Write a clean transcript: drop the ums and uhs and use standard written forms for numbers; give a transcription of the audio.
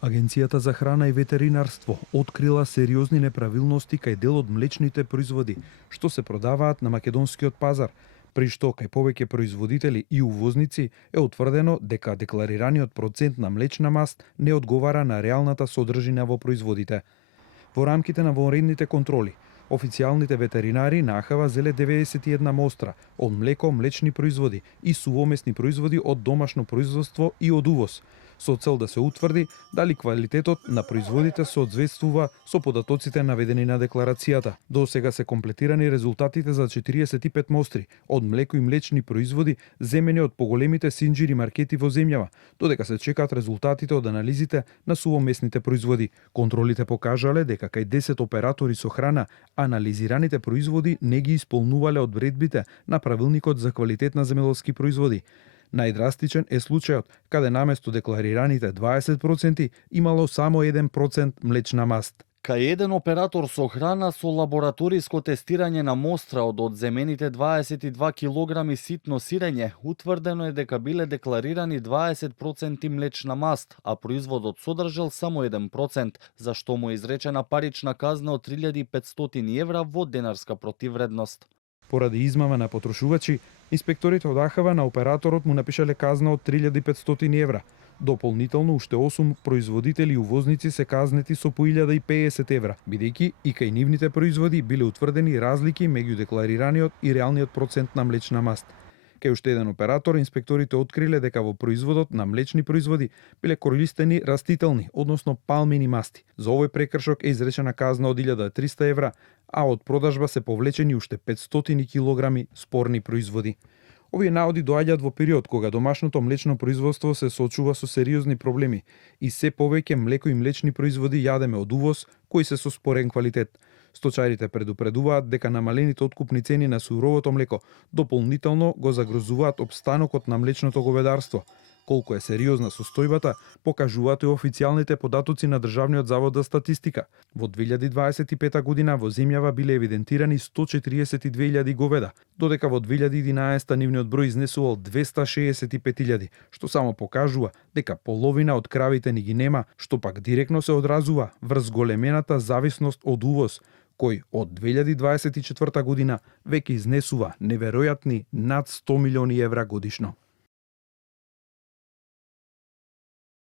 Агенцијата за храна и ветеринарство открила сериозни неправилности кај дел од млечните производи што се продаваат на македонскиот пазар, при што кај повеќе производители и увозници е утврдено дека декларираниот процент на млечна маст не одговара на реалната содржина во производите. Во рамките на вонредните контроли, официјалните ветеринари нахава зеле 91 мостра од млеко, млечни производи и сувомесни производи од домашно производство и од увоз, со цел да се утврди дали квалитетот на производите соодветствува со податоците наведени на декларацијата. До сега се комплетирани резултатите за 45 мостри од млеко и млечни производи земени од поголемите синџири маркети во земјава, додека се чекаат резултатите од анализите на сувомесните производи. Контролите покажале дека кај 10 оператори со храна анализираните производи не ги исполнувале одредбите на правилникот за квалитет на земјоделски производи. Најдрастичен е случајот каде наместо декларираните 20% имало само 1% млечна маст. Кај еден оператор со храна со лабораториско тестирање на мостра од одземените 22 килограми ситно сирење, утврдено е дека биле декларирани 20% млечна маст, а производот содржал само 1%, за што му е изречена парична казна од 3500 евра во денарска противвредност. Поради измама на потрошувачи, инспекторите од АХВ на операторот му напишале казна од 3500 евра. Дополнително уште 8 производители и увозници се казнети со по 1050 евра, бидејќи и кај нивните производи биле утврдени разлики меѓу декларираниот и реалниот процент на млечна маст. Кај уште еден оператор, инспекторите откриле дека во производот на млечни производи биле користени растителни, односно палмини масти. За овој прекршок е изречена казна од 1300 евра, а од продажба се повлечени уште 500 килограми спорни производи. Овие наоди доаѓаат во период кога домашното млечно производство се соочува со сериозни проблеми и се повеќе млеко и млечни производи јадеме од увоз кои се со спорен квалитет. Сточарите предупредуваат дека намалените откупни цени на суровото млеко дополнително го загрозуваат опстанокот на млечното говедарство. Колку е сериозна состојбата, покажуваат и официјалните податоци на Државниот завод за статистика. Во 2025 година во земјава биле евидентирани 142.000 говеда, додека во 2011 нивниот број изнесувал 265.000, што само покажува дека половина од кравите ни ги нема, што пак директно се одразува врз големената зависност од увоз, кој од 2024 година веќе изнесува неверојатни над 100 милиони евра годишно.